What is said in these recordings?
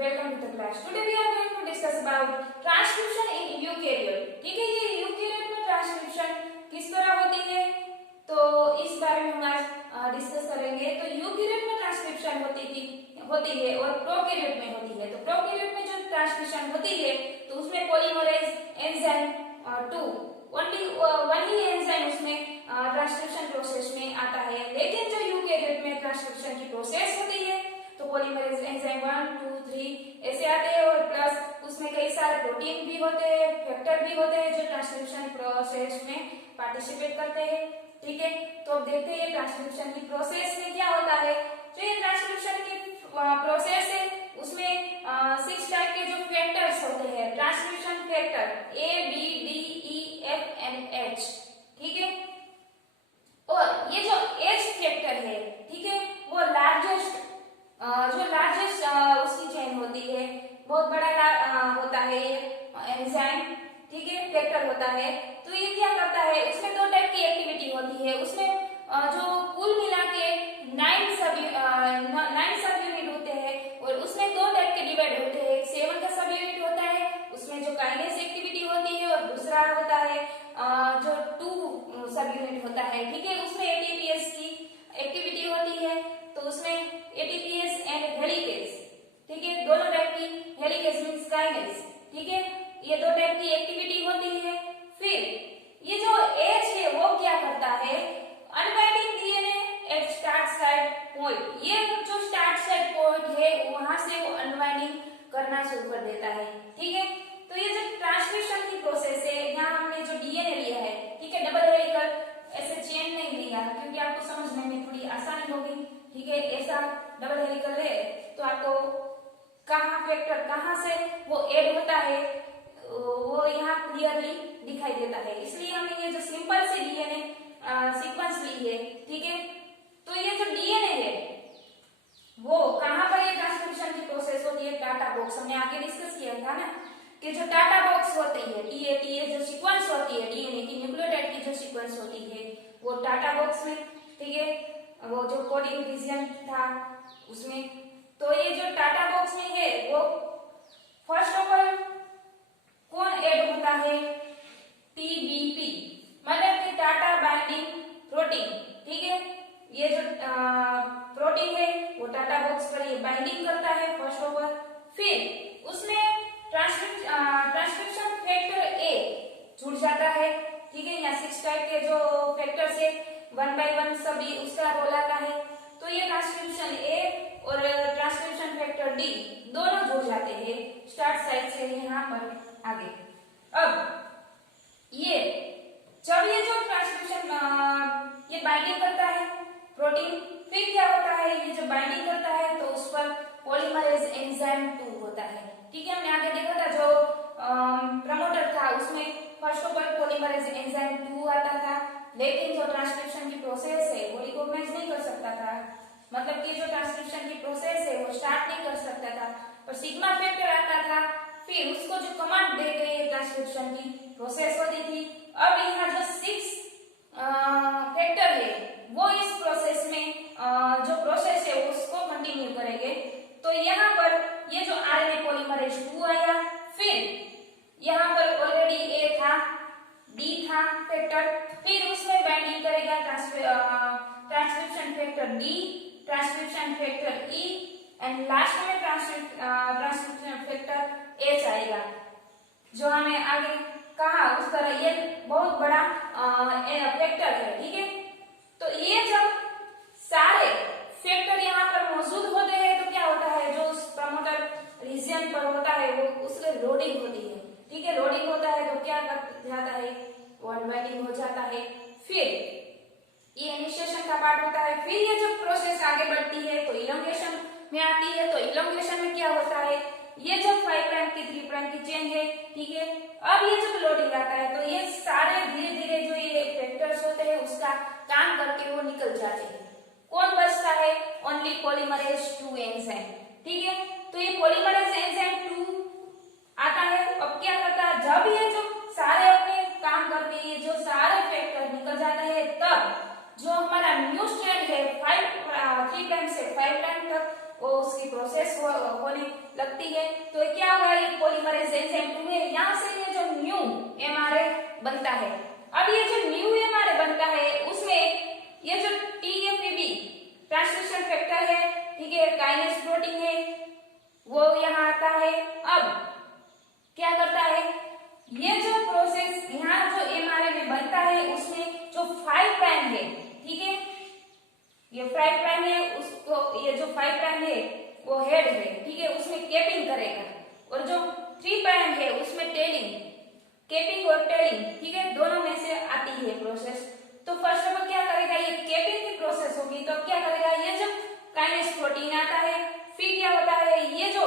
welcome to the class. Today we are going to discuss about transcription in eukaryote. ठीक है, ये eukaryote में transcription किस तरह होती है तो इस बारे में हम आज डिस्कस करेंगे। तो यूकेरियोट में ट्रांसक्रिप्शन होती है और प्रोकैरियोट में होती है। तो प्रोकैरियोट में जो ट्रांसक्रिप्शन होती है तो उसमें पॉलीमरेज एंजाइम 2 वन ही एंजाइम उसमें ट्रांसक्रिप्शन प्रोसेस में आता है। लेकिन जो यूकेरियोट में ट्रांसक्रिप्शन की प्रोसेस होती है तो पॉलीमरेज एंजाइम 1, 2, 3 ऐसे आते हैं और प्लस उसमें कई सारे प्रोटीन भी होते हैं, फैक्टर भी होते हैं जो ट्रांसक्रिप्शन प्रोसेस में पार्टिसिपेट करते हैं। ठीक है, तो अब देखते हैं ट्रांसक्रिप्शन की प्रोसेस में क्या होता है। जो ये ट्रांसक्रिप्शन की प्रोसेस है उसमें 6 टाइप के जो फैक्टर्स होते हैं, transcription factor A, B, D, E, F and H। ठीक है, और ये जो H फैक्टर है, ठीक है, वो लार्जेस्ट उसकी चेन होती है, बहुत बड़ा होता है ये एंजाइम, ठीक है, फैक्टर होता है। तो ये क्या करता है, उसमें 2 टाइप की एक्टिविटी होती है। उसमें जो कुल मिला के 9 सब यूनिट होते हैं और उसमें 2 टाइप के डिवाइड होते हैं। 7 का सब यूनिट होता है, उसमें जो काइनेस एक्टिविटी होती है, और दूसरा होता है जो 2 सब यूनिट होता है। ठीक है, उसमें एटीपीएस की एक्टिविटी होती है। तो उसमें एटीपीएस एंड हेलिकेज, ठीक है, दोनों टाइप की, हेलिकेज मींस काइनेस, ठीक है, ये 2 टाइप की एक्टिविटी होती है। फिर ये जो एच है वो क्या करता है, unbinding DNA at start side point, ये जो स्टार्ट साइड पॉइंट है वहां से वो अनबाइंडिंग करना शुरू कर देता है। ठीक है, तो ये जो ट्रांसक्रिप्शन की प्रोसेस है, यहाँ हमने जो डीएनए लिया है, ठीक है, डबल हेलिकल ऐसे चेन नहीं लिया क्योंकि आपको समझने में थोड़ी आसानी होगी। ठीक है, ऐसा डबल हेलिकल है तो आपको कहाँ फैक्टर कहाँ से वो ऐड होता है वो यहाँ क्लियरली दिखाई देता है। इसलिए हमने ये जो सिंपल से डीएनए सीक्वेंस ली है, ठीक है, तो ये जो डीएनए है वो कहाँ पर ये ट्रांसक्रिप्शन की प्रोसेस होती है, टाटा बॉक्स, हमने आगे डिस्कस किया था ना कि जो टाटा बॉक्स होती है, टीए जो सीक्वेंस होती है डीएनए की, न्यूक्लियोटाइड की जो सीक्वेंस होती है वो टाटा बॉक्स में, ठीक है, वो जो कोडिंग रीजन था उसमें। तो ये जो टाटा बॉक्स में है वो फर्स्ट ऑफ ऑल कौन ऐड होता है, टीबीपी, मतलब कि टाटा बाइंडिंग प्रोटीन। ठीक है, ये जो प्रोटीन है वो टाटा बॉक्स पर ये बाइंडिंग करता है फर्स्ट ऑफ ऑल। फिर उसमें ट्रांसक्रिप्शन फैक्टर ए जुड़ जाता है। ठीक है, यहाँ 6 टाइप के जो फैक्टर्स है 1 by 1 सभी उसका रोल आता है। तो ये ट्रांसक्रिप्शन ए और ट्रांसक्रिप्शन फैक्टर डी दोनों जुड़ जाते हैं स्टार्ट साइड से यहाँ पर आगे। अब ये जब ये जो ट्रांसक्रिप्शन ये बाइंडिंग करता है प्रोटीन, फिर क्या होता है, ये जो बाइंडिंग करता है तो उस पर पॉलीमरेज एंजाइम 2 होता है। ठीक है, हमने आगे देखा था जो प्रमोटर था उसमें first of all polymerase enzyme 2 आता था, लेकिन जो ट्रांसक्रिप्शन की प्रोसेस है वो रिकॉग्नाइज नहीं कर सकता था, मतलब कि जो ट्रांसक्रिप्शन की प्रोसेस है वो स्टार्ट नहीं कर सकता था, पर सिग्मा फैक्टर आता था, फिर उसको जो कमांड दे के ट्रांसक्रिप्शन की प्रोसेस होती थी। अब यहाँ जो 6 फैक्टर है वो इस प्रोसेस में जो प्रोसेस है उसको कंटिन्यू करेंगे। तो यहाँ पर ये जो आरएनए पॉलीमरेज 2 आया, फिर यहाँ पर ऑलरेडी ए था, डी था फैक्टर, फिर उसमें बाइंडिंग करेगा transcription factor D, transcription factor E and last में ट्रांसक्रिप्शन फैक्टर एच आएगा। जो हमें आगे कहा उस तरह ये बहुत बड़ा फैक्टर है। ठीक है, तो ये जब सारे फैक्टर यहाँ पर मौजूद होते हैं तो क्या होता है, जो उस प्रमोटर रीजन पर होता है वो उसमें लोडिंग होती है। ठीक है, लोडिंग होता है तो क्या कर जाता है, वो अनबाइंडिंग हो जाता है। फिर ये इनिशिएशन का पार्ट होता है। फिर ये जब प्रोसेस आगे बढ़ती है तो इलोंगेशन में आती है। तो इलोंगेशन में क्या होता है, ये जब 5 प्राइम की 3 प्राइम की चेन है, ठीक है, अब ये जब लोडिंग आता है तो ये सारे धीरे धीरे जो ये फैक्टर्स होते हैं उसका काम करके वो निकल जाते हैं। कौन बचता है, ओनली पॉलीमरेज 2 एंजाइम। ठीक है, तो ये पॉलीमरेज एंजाइम 2 आता है। अब क्या करता है, जब ये जो सारे अपने काम करके ये जो सारे फैक्टर निकल जाते हैं तब जो हमारा न्यू स्ट्रैंड है 3 प्राइम से 5 प्राइम तक वो उसकी प्रोसेस होने लगती है तो क्या होगा, ये पॉलीमरेज एंजाइम 2 है, यहाँ से ये जो न्यू एमआरए बनता है। अब ये जो न्यू एमआरए बनता है उसमें ये जो टीएफपीबी ट्रांसक्रिप्शन फैक्टर है, ठीक है, काइनेज प्रोटीन है, वो यहाँ आता है। अब क्या करता है, ये जो प्रोसेस यहाँ जो एमआरए में बनता है उसमें जो 5 प्राइम है, ठीक है, ये 5 प्राइम है, उसको ये जो 5 प्राइम है वो हेड है, ठीक है, उसमें कैपिंग करेगा, और जो 3 प्राइम है उसमें टेलिंग, कैपिंग और टेलिंग, ठीक है, दोनों में से आती है प्रोसेस। तो फर्स्ट ऑफ ऑल क्या करेगा, ये कैपिंग की प्रोसेस होगी तो क्या करेगा, ये जब काइनेज प्रोटीन आता है फिर क्या होता है, ये जो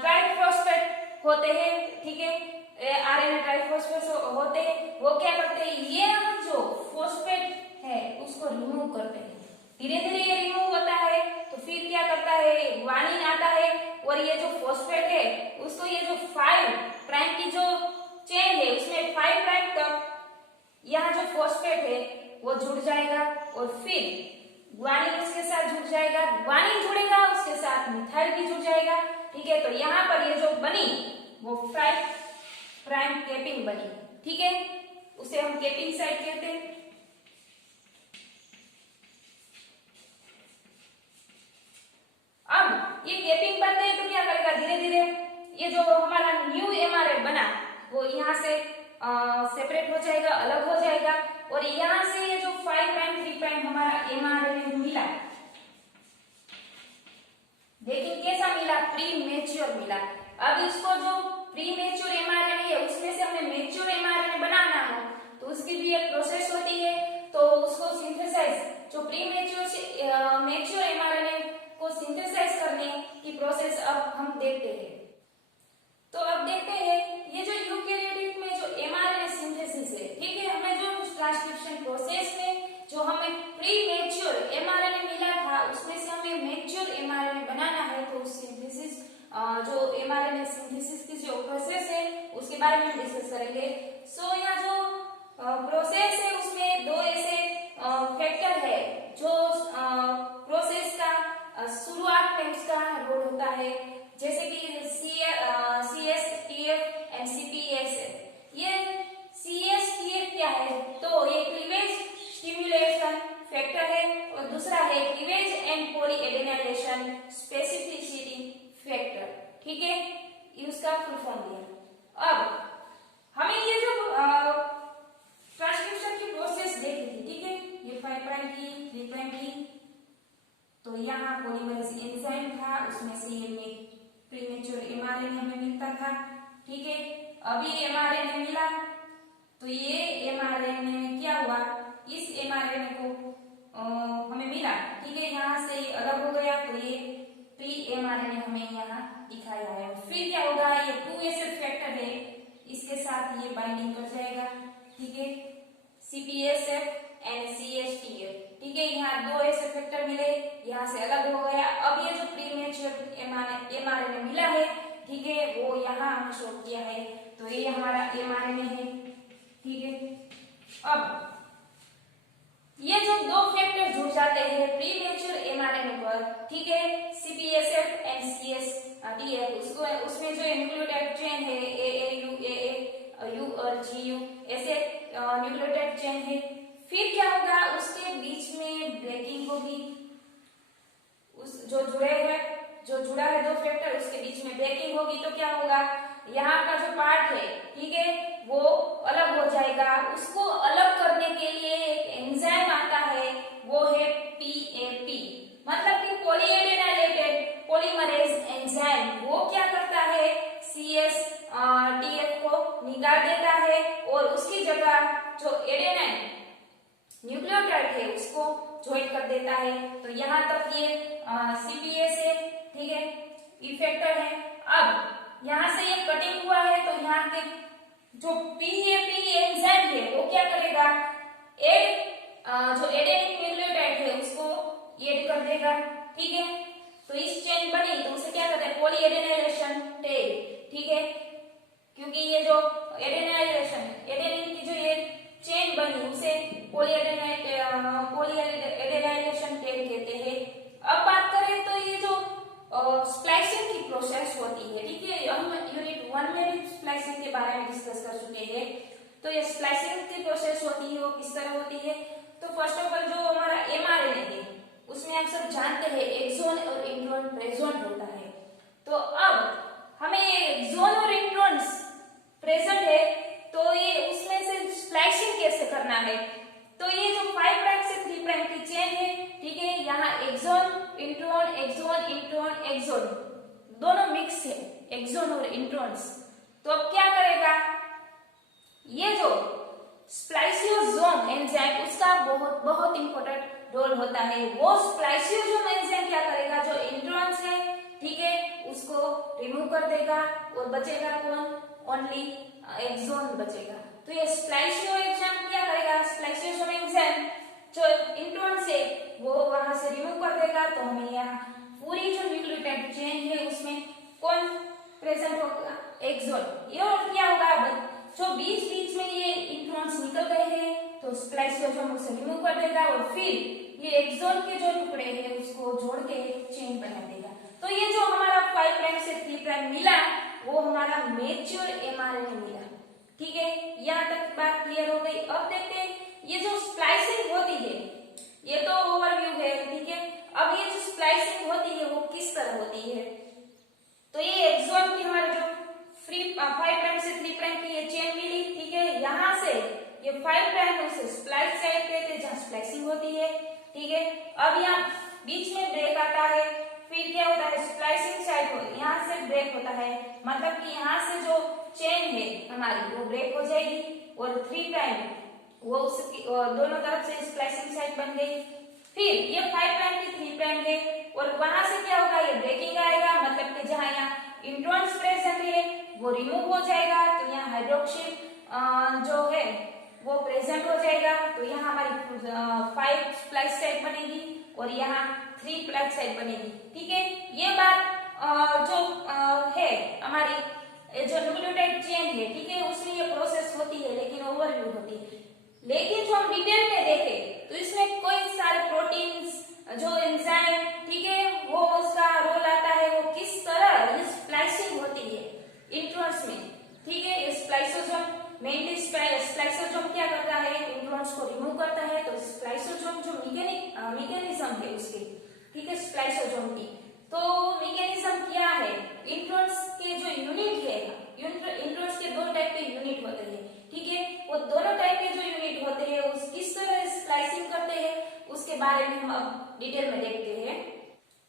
ट्राइफॉस्फेट होते हैं, ठीक है, आरएनए ट्राइफॉस्फेट होते हैं, वो क्या करते हैं, ये जो फॉस्फेट है उसको रिमूव करते हैं। धीरे धीरे ये रिमूव होता है तो फिर क्या करता है, ग्वानिन आता है और ये जो फॉस्फेट है उसको ये जो 5 प्राइम की जो चेन है उसमें 5 प्राइम तक यहाँ जो फॉस्फेट है वो जुड़ जाएगा और फिर ग्वानिन उसके साथ जुड़ जाएगा, ग्वानिन जुड़ेगा उसके साथ मिथाइल भी जुड़ जाएगा, ठीक है। तो यहाँ पर ये जो बनी वो 5 प्राइम कैपिंग बनी, ठीक है, उसे हम कैपिंग साइट कहते हैं। अब ये कैपिंग बनते हैं तो क्या करेगा, धीरे धीरे ये जो हमारा न्यू एमआरए बना वो यहाँ से सेपरेट हो जाएगा, अलग हो जाएगा, और यहाँ से ये जो 5 प्राइम 3 प्राइम हमारा एमआरए में मिला, लेकिन कैसा मिला, प्री मेच्योर मिला। अब इसको जो प्री मेच्योर एमआरए है उसमें से हमें मेच्योर एमआरए बनाना हो तो उसकी भी एक प्रोसेस होती है, तो उसको सिंथेसाइज, जो प्री मेच्योर एमआरए को सिंथेसाइज करने की प्रोसेस अब हम देखते हैं। तो अब देखते हैं ये जो यूकेरियोटिक में जो एमआरएनए सिंथेसिस है, ठीक है, हमें जो ट्रांसक्रिप्शन प्रोसेस में जो हमें प्री मेच्योर एमआरएनए मिला था उसमें से हमें मेच्योर एमआरएनए बनाना है, तो उस सिंथेसिस जो एमआरएनए सिंथेसिस की जो प्रोसेस है उसके बारे में हम डिस्कस करेंगे। सो यहाँ जो प्रोसेस है उसमें 2 ऐसे फैक्टर है जो प्रोसेस का शुरुआत में उसका रोल होता है, जैसे कि CSTF एंड CPSF। ये CSTF क्या है, तो ये क्लीवेज स्टिमुलेशन फैक्टर है और दूसरा है क्लीवेज एंड पॉलीएडेनाइलेशन स्पेसिफिसिटी फैक्टर, ठीक है, ये उसका फुल फॉर्म दिया। अब हमें ये जो ट्रांसक्रिप्शन की प्रोसेस देखी थी, ठीक है, ये 5 प्राइम की 3 प्राइम की, तो यहाँ पॉलीमरेज एंजाइम था, उसमें से ये प्रीमेच्योर एमआरएनए हमें मिलता था, ठीक है। अभी एमआरएनए मिला तो ये एमआरएनए में क्या हुआ, इस एमआरएनए को हमें मिला, ठीक है, यहाँ से ये अलग हो गया तो ये प्री एमआरएनए हमें यहाँ दिखाया है। फिर क्या होगा, ये 2 ऐसे फैक्टर है, इसके साथ ये बाइंडिंग कर जाएगा, ठीक है, CPSF एंड CSTF, ठीक है, यहाँ 2 ऐसे फैक्टर मिले, यहाँ से अलग हो गया। अब ये जो प्रीमेच्योर एमआरएनए मिला है, ठीक है, वो यहाँ हमने शो किया है, तो ये हमारा एमआरएनए है, ठीक है। अब ये जो 2 फैक्टर जुड़ जाते हैं प्रीमेच्योर एमआरएनए पर, ठीक है, CPSF एंड CSTF, उसमें जो न्यूक्लियोटाइड चेन है AAU, AA, U और GU ऐसे न्यूक्लियोटाइड चेन है, फिर क्या होगा, उसके बीच में ब्रेकिंग होगी, उस जो जुड़ा है 2 फैक्टर उसके बीच में ब्रेकिंग होगी, तो क्या होगा, यहाँ का जो पार्ट है, ठीक है, वो अलग हो जाएगा। उसको अलग करने के लिए एक एंजाइम आता है, वो है PAP, मतलब कि पॉलीएडेनाइलेटेड पॉलीमरेज एंजाइम। वो क्या करता है, CSTF को निकाल देता है और उसकी जगह जो एडेनाइन न्यूक्लियोटाइड है उसको ज्वाइन कर देता है। तो यहाँ तक ये CPS है, ठीक है, इफेक्टर है। अब यहाँ से ये कटिंग हुआ है तो यहाँ के जो PAP एंजाइम है वो क्या करेगा, जो एडेनिक न्यूक्लियोटाइड है उसको ऐड कर देगा, ठीक है। तो इस चेन बनी तो उसे क्या कहते हैं, पॉलीएडेनाइलेशन टेल, ठीक है, क्योंकि ये जो एडेनिन की जो ये चेन बनी उसे पॉलीएडेनाइलेशन टेल कहते हैं। अब बात करें तो ये जो कल में भी स्प्लाइसिंग के बारे में डिस्कस कर चुके हैं। तो ये स्प्लाइसिंग की प्रोसेस होती है वो किस तरह होती है। तो फर्स्ट ऑफ ऑल जो हमारा mRNA है उसमें आप सब जानते हैं एक्सोन और इंट्रोन प्रेजेंट होता है। तो अब हमें ये एक्सोन और इंट्रोन्स प्रेजेंट है तो ये उसमें से स्प्लाइसिंग कैसे करना है। तो ये जो 5 प्राइम से 3 प्राइम की चेन है, ठीक है, यहाँ एक्सोन इंट्रोन एक्सोन दोनों मिक्स है, एक्सोन और इंट्रोन्स। तो अब क्या करेगा, ये जो स्प्लाइसियोसोम एंजाइम उसका बहुत बहुत इंपॉर्टेंट रोल होता है। वो स्प्लाइसियोसोम एंजाइम क्या करेगा, जो इंट्रोन्स है, ठीक है, उसको रिमूव कर देगा और बचेगा कौन, ओनली एक्सोन बचेगा। तो ये स्प्लाइसियो एंजाइम क्या करेगा, स्प्लाइसियोसोम एंजाइम जो इंट्रोन्स है वो वहां से रिमूव कर देगा। तो हमें यहाँ पूरी जो न्यूक्लियोटाइड चेन है उसमें कौन प्रेजेंट होगा, एक्सोन। ये और क्या होगा, जो बीच बीच में ये इंट्रोन्स निकल गए हैं तो स्प्लाइसियोसोम उसे रिमूव कर देगा और फिर ये एक्सोन के जो टुकड़े हैं उसको जोड़ के चेन बना देगा। तो ये जो हमारा 5 प्राइम से 3 प्राइम मिला वो हमारा मैच्योर mRNA मिला। ठीक है, यहाँ तक बात क्लियर हो गई। अब देखते हैं ये जो स्प्लाइसिंग होती है, ये तो ओवरव्यू है, ठीक है। अब ये जो स्प्लाइसिंग होती है वो किस तरह होती है। तो ये एक्सोन की हमारे जो 5 प्राइम से 3 प्राइम की ये चेन मिली, ठीक है, यहाँ से ये 5 प्राइम से स्प्लाइस साइड कहते हैं जहाँ स्प्लाइसिंग होती है, ठीक है। अब यहाँ बीच में ब्रेक आता है, फिर क्या होता है, स्प्लाइसिंग साइड हो, यहाँ से ब्रेक होता है, मतलब कि यहाँ से जो चेन है हमारी वो ब्रेक हो जाएगी और 3 प्राइम वो उसकी दोनों तरफ से स्प्लाइसिंग साइड बन गई। फिर ये 5 प्राइम की 3 प्राइम है और वहां से क्या होगा, ये ब्रेकिंग आएगा, मतलब कि जहाँ यहाँ इंट्रोन्स प्रेजेंट है वो रिमूव हो जाएगा। तो यहाँ हाइड्रोक्सिल जो है वो प्रेजेंट हो जाएगा। तो यहाँ हमारी 5 स्प्लाइस साइड बनेगी और यहाँ 3 स्प्लाइस साइड बनेगी। ठीक है, ये बात जो है हमारी जो न्यूक्लियोटाइड चेन है, ठीक है, उसमें ये प्रोसेस होती है लेकिन ओवरव्यू होती है। लेकिन जो हम डिटेल में देखें तो इसमें कोई सारे प्रोटीन्स जो एंजाइम, ठीक है, वो उसका रोल आता है, वो किस तरह स्प्लाइसिंग होती है इंट्रोन्स में। ठीक है, स्प्लाइसोसोम मेनली स्प्लाइसोसोम क्या करता है, इंट्रोन्स को रिमूव करता है। तो स्प्लाइसोसोम जो मैकेनिज्म है उसके, ठीक है, स्प्लाइसोसोम की तो मैकेनिज्म क्या है, इंट्रोन्स के जो यूनिट है, इंट्रोन्स के 2 टाइप के यूनिट होते हैं, ठीक है, वो दोनों टाइप के जो यूनिट होते हैं उस किस तरह स्प्लाइसिंग करते हैं उसके बारे में हम अब डिटेल में देखते हैं।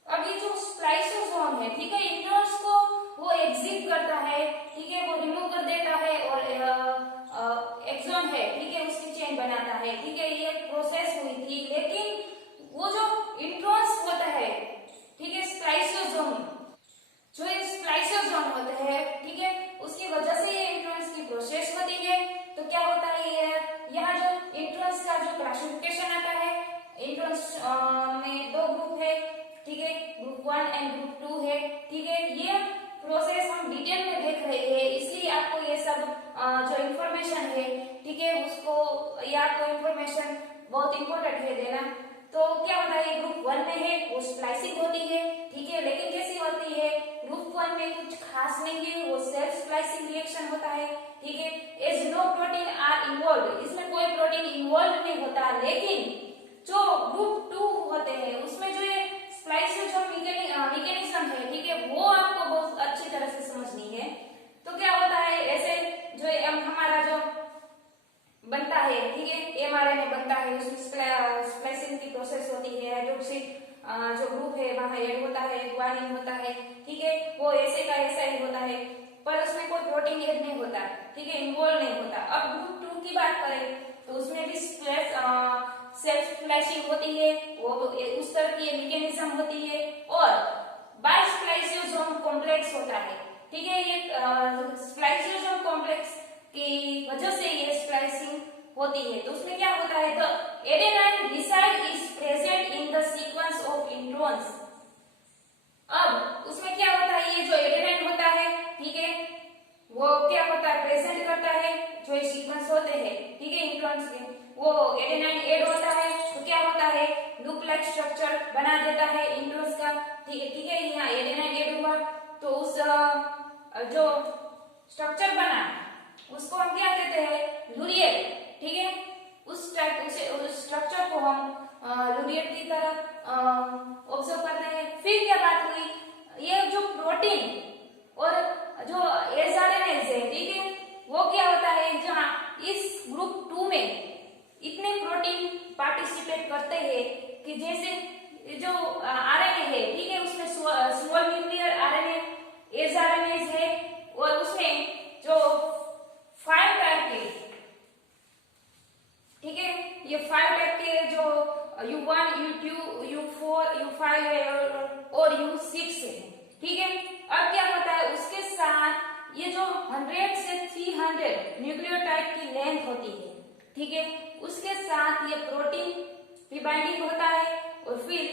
अब ये जो स्प्लाइसोसोम है, ठीक है, इंट्रोन्स को वो एग्जिट करता है, ठीक है, वो रिमूव कर देता है और एक्सोन है, ठीक है, उसकी चेन बनाता है। ठीक है, ये प्रोसेस हुई थी, लेकिन वो जो इंट्रोन्स होता है, ठीक है, स्प्लाइसोसोम जो स्प्लाइसोसोम होते हैं, ठीक है, उसकी वजह से ये इंट्रोन्स की प्रोसेस होती है। तो क्या होता है, ये यहाँ जो इंट्रोन्स का जो क्लासिफिकेशन आता है, इंट्रोन्स में 2 ग्रुप है, ठीक है, ग्रुप 1 एंड ग्रुप 2 है। ठीक है, ये प्रोसेस हम डिटेल में देख रहे हैं, इसलिए आपको ये सब जो इंफॉर्मेशन है, ठीक है, उसको ये आपको इंफॉर्मेशन बहुत इंपॉर्टेंट है देना। तो क्या होता है, ग्रुप 1 में है वो स्प्लाइसिंग होती है, ठीक है, लेकिन कैसी होती है, ग्रुप 1 में कुछ खास नहीं है, वो सेल्फ स्प्लाइसिंग रिएक्शन होता है। ठीक है, as no protein are involve, इसमें कोई प्रोटीन इन्वॉल्व नहीं होता। लेकिन जो ग्रुप 2 होते हैं उसमें जो ये स्प्लाइसियोसोम मैकेनिज्म है, ठीक है, वो आपको बहुत अच्छी तरह से समझनी है। तो क्या होता है, ऐसे जो हमारा जो बनता है, ठीक है, mRNA बनता है, उसमें स्प्लाइसिंग की प्रोसेस होती है, हाइड्रोक्सिल जो ग्रुप है वहां ऐड होता है, ग्वानिन होता है, ठीक है, वो ऐसे का ऐसा ही होता है, पर उसमें कोई प्रोटीन ऐड नहीं होता, ठीक है, इन्वॉल्व नहीं होता। अब ग्रुप 2 की बात करें तो उसमें भी सेल्फ स्प्लाइसिंग होती है, वो उस तरह की मैकेनिज्म होती है और बाइस्प्लाइसियोसोम कॉम्प्लेक्स होता है। ठीक है, ये स्प्लाइसियोसोम कॉम्प्लेक्स की वजह से ये स्प्लाइसिंग होती है। तो उसमें क्या होता है, the adenine reside is present in the sequence of introns. अब उसमें क्या होता है, ये जो एडेनाइन होता है, ठीक है, वो क्या होता है, प्रेजेंट करता है जो ये सीक्वेंस होते हैं, ठीक है, इंट्रोन्स के, वो एडेनाइन ऐड होता है तो क्या होता है, लूप लाइक स्ट्रक्चर बना देता है इंट्रोन्स का। ठीक है, यहाँ एडेनाइन ऐड हुआ तो उस जो स्ट्रक्चर बना, उसको हम क्या कहते हैं, लुरिएट। ठीक है, उस स्ट्रक्चर को हम लुरिएट की तरह ऑब्जर्व करते हैं। फिर क्या बात हुई, ये जो प्रोटीन और जो एसआरएनएस है, ठीक है, वो क्या होता है, जहां इस ग्रुप 2 में इतने प्रोटीन पार्टिसिपेट करते हैं कि जैसे जो आरएनए है, ठीक है, उसमें स्मॉल न्यूक्लियर आरएनए एसआरएनएस है, और उसमें जो 5 टाइप के, ठीक है, ये 5 टाइप के जो U1, U2, U4, U5 है और U6 है। ठीक है, अब क्या होता है, उसके साथ ये जो 100 से 300 न्यूक्लियोटाइड की लेंथ होती है, ठीक है, उसके साथ ये प्रोटीन भी बाइंडिंग होता है और फिर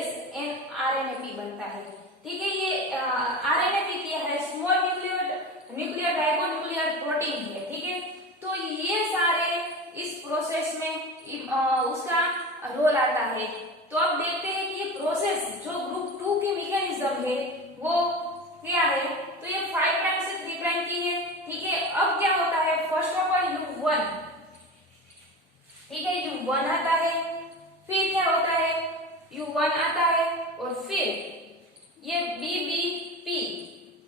SNRNAP बनता है। ठीक है, ये RNAP क्या है, स्मॉल न्यूक्लियर राइबोन्यूक्लियर प्रोटीन है। ठीक है, तो ये सारे इस प्रोसेस में उसका रोल आता है। तो अब देखते हैं कि ये प्रोसेस जो ग्रुप 2 की मैकेनिज्म है वो क्या है, तो ये 5 प्राइम से 3 प्राइम की है। ठीक है, अब क्या होता है, फर्स्ट ऑफ ऑल U1, ठीक है, U1 आता है, फिर क्या होता है, U1 आता है और फिर ये BBP,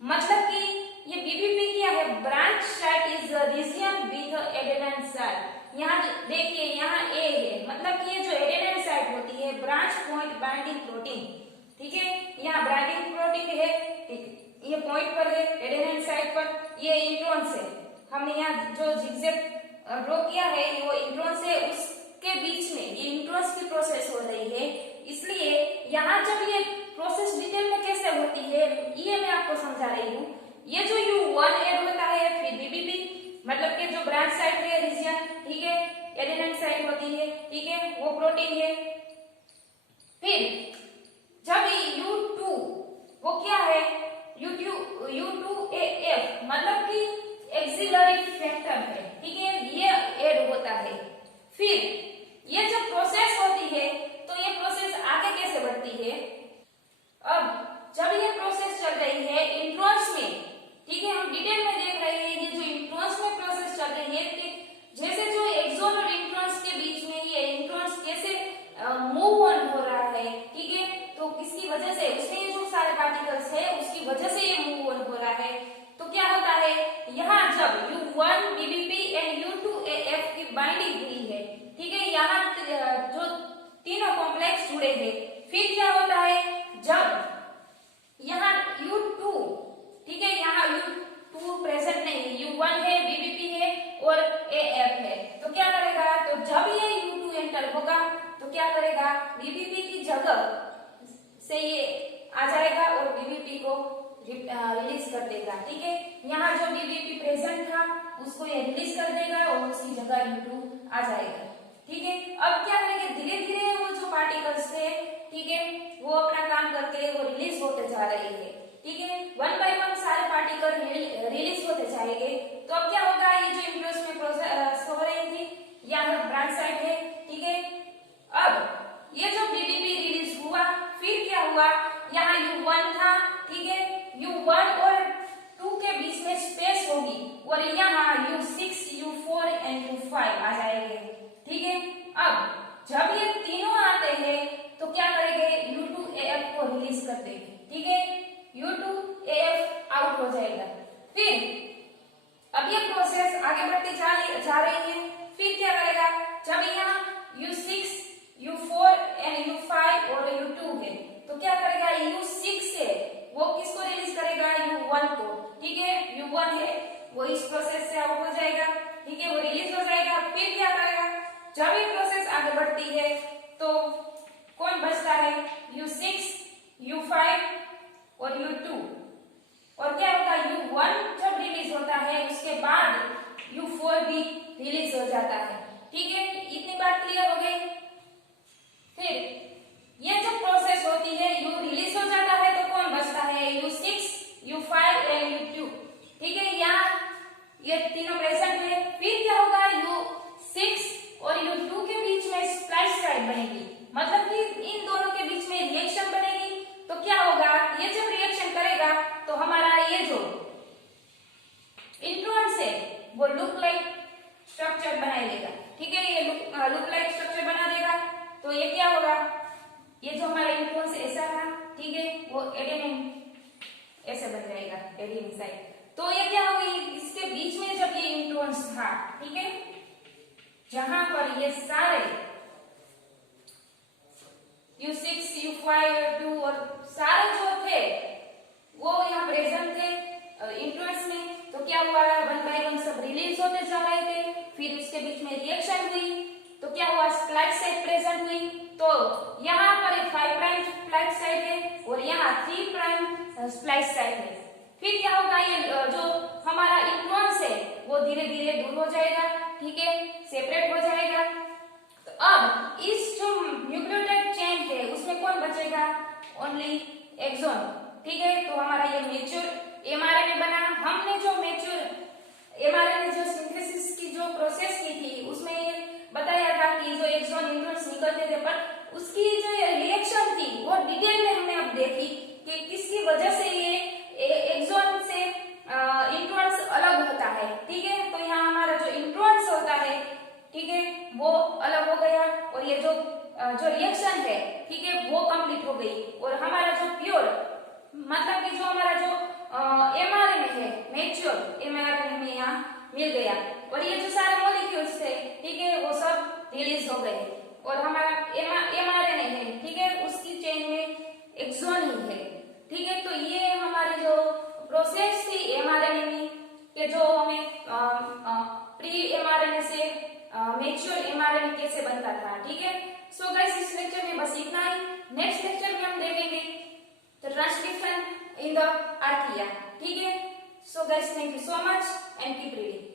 मतलब कि ये BBP क्या है, branch site is region with adenine site. यहाँ देखिए, यहाँ A है, मतलब कि ये जो एडेनाइन साइट होती है, ब्रांच पॉइंट बाइंडिंग प्रोटीन। ठीक है, यहाँ बाइंडिंग प्रोटीन है, ठीक, ये पॉइंट पर है एडेनाइन साइट पर, ये इंट्रॉन्स है। हमने यहाँ जो जिगजैग ड्रॉ किया है वो इंट्रॉन्स है, उसके बीच में ये इंट्रॉन्स की प्रोसेस हो रही है। इसलिए यहाँ जब ये प्रोसेस डिटेल में कैसे होती है ये मैं आपको समझा रही हूँ। ये जो U1 ऐड होता है, फिर BBP, मतलब कि जो ब्रांच साइट है रीजन, ठीक है, एडेनाइन साइट होती है, ठीक है, वो प्रोटीन है। फिर जब U2, वो क्या है, U2AF, मतलब कि एक्सिलरी फैक्टर है। ठीक है, ये ऐड होता है। फिर ये जब प्रोसेस होती है तो ये प्रोसेस आगे कैसे बढ़ती है, अब जब ये प्रोसेस चल रही है इंट्रॉन्स में, ठीक है, हम डिटेल में देख रहे हैं ये जो इंट्रॉन्स में प्रोसेस चल रही है, जैसे जो एक्सोन और इंट्रॉन्स के बीच में ये इंट्रॉन्स कैसे मूव ऑन हो रहा है, ठीक है, तो किसकी वजह से, उसमें ये जो सारे पार्टिकल्स है उसकी वजह से ये मूव ऑन हो रहा है। तो क्या होता है, यहाँ जब U1, BBP एंड U2AF की बाइंडिंग हुई है, ठीक है, यहाँ जो तीनों कॉम्प्लेक्स जुड़े हैं, फिर क्या होता है, जब यहाँ U2, ठीक है, यहाँ U2 प्रेजेंट नहीं है, U1 है, BBP है और AF है, तो क्या करेगा, तो जब ये U2 एंटर होगा तो क्या करेगा, BBP की जगह से ये आ जाएगा और BBP को रिलीज कर देगा। ठीक है, यहाँ जो BBP प्रेजेंट था उसको ये रिलीज कर देगा और उसकी जगह U2 आ जाएगा। ठीक है, अब क्या करेंगे, धीरे धीरे वो जो पार्टिकल्स थे, ठीक है, वो अपना काम करके वो रिलीज होते जा रहे हैं। ठीक है, 1 बाय 1 सारे पार्टिकल रिलीज होते जाएंगे। तो अब क्या होगा, ये जो इंट्रोस में प्रोसेस हो रही थी, यहाँ ब्रांच साइड है, ठीक है, अब ये जो BBP रिलीज हुआ, फिर क्या हुआ, यहाँ U1 था, ठीक है, U1 और 2 के बीच में स्पेस होगी और यहाँ U6, U4 एंड U5 आ जाएंगे। ठीक है, अब जब ये तीनों आते हैं तो क्या करेंगे, U2AF को रिलीज कर देंगे। ठीक है, U2AF आउट हो जाएगा। फिर अब ये प्रोसेस आगे बढ़ती जा रही है। फिर क्या करेगा, जब यहाँ U6, U4 एंड U5 और U2 है तो क्या करेगा, U6 से वो किसको रिलीज करेगा, U1 को। ठीक है, U1 है वो इस प्रोसेस से आउट हो जाएगा। ठीक है, वो रिलीज हो जाएगा। फिर क्या करेगा, जब ये प्रोसेस आगे बढ़ती है तो कौन बचता है, U6, U5 और U2, और क्या होगा, U1 जब रिलीज होता है उसके बाद U4 भी रिलीज हो जाता है। ठीक है, इतनी बात क्लियर हो गई। फिर ये जो प्रोसेस होती है, U रिलीज हो जाता है तो कौन बचता है, U6, U5 एंड U2। ठीक है, यहाँ ये तीनों प्रेजेंट है। फिर क्या होगा, U6 और U2 के बीच में स्प्लाइस साइट बनेगी, मतलब कि इन दोनों के बीच में रिएक्शन बनेगी। तो क्या होगा, ये जब रिएक्शन करेगा तो हमारा ये जो वो लुक लाइक स्ट्रक्चर बनाए देगा। ठीक है, ये लुक लाइक स्ट्रक्चर बना देगा। तो ये क्या होगा, ये जो हमारा इंट्रोन्स ऐसा था, ठीक है, वो एडेनिन ऐसे बन जाएगा, एडेनिन साइड। तो ये क्या होगी, इसके बीच में जब ये इंट्रोन्स था, ठीक है, जहां पर ये सारे U6, U5, U2 और सारे जो थे वो यहाँ प्रेजेंट थे इंट्रोन्स में। तो क्या हुआ, 1 बाय 1 सब रिलीज होते जा रहे थे। फिर इसके बीच में रिएक्शन हुई, तो क्या हुआ, स्प्लाइस साइट प्रेजेंट हुई। तो यहाँ पर एक 5 प्राइम स्प्लाइस साइट है और यहाँ 3 प्राइम स्प्लाइस साइट है। फिर क्या होगा, ये जो हमारा इंट्रोन्स है वो धीरे धीरे दूर हो जाएगा, ठीक है, सेपरेट हो जाएगा। तो अब इस जो न्यूक्लियोटाइड चेन है उसमें कौन बचेगा, ओनली एक्सॉन। ठीक है, तो हमारा ये मैच्योर एमआरएनए बना। हमने जो मैच्योर एमआरएनए जो सिंथेसिस की जो प्रोसेस की थी उसमें ये बताया था कि जो एक्सॉन इंट्रोन्स निकलते थे, पर उसकी जो रिएक्शन थी वो डिटेल में हमने अब देखी कि किसकी वजह से ये एक्सॉन से इंट्रोन्स अलग होता है। ठीक है, तो यहाँ हमारा जो इंट्रोन्स होता है, ठीक है, वो अलग हो गया और ये जो रिएक्शन है, ठीक है, वो कंप्लीट हो गई और हमारा जो प्योर मतलब कि जो हमारा जो एमआरएनए है, मैच्योर एमआरएनए में यहाँ मिल गया और ये जो सारे मॉलिक्यूल्स थे, ठीक है, वो सब रिलीज हो गए और हमारा एमआरएनए है, ठीक है, उसकी चेन में एक्सॉन ही है। ठीक है, तो ये हमारी जो प्रोसेस थी एमआरएनए में कि जो हमें प्री एमआरएनए से मैच्योर एमआरएनए कैसे बनता था। ठीक है, सो गाइस इस लेक्चर में बस इतना ही। नेक्स्ट लेक्चर में हम देखेंगे ट्रांसक्रिप्शन इन द आर्किया। ठीक है, so guys thank you so much and keep reading.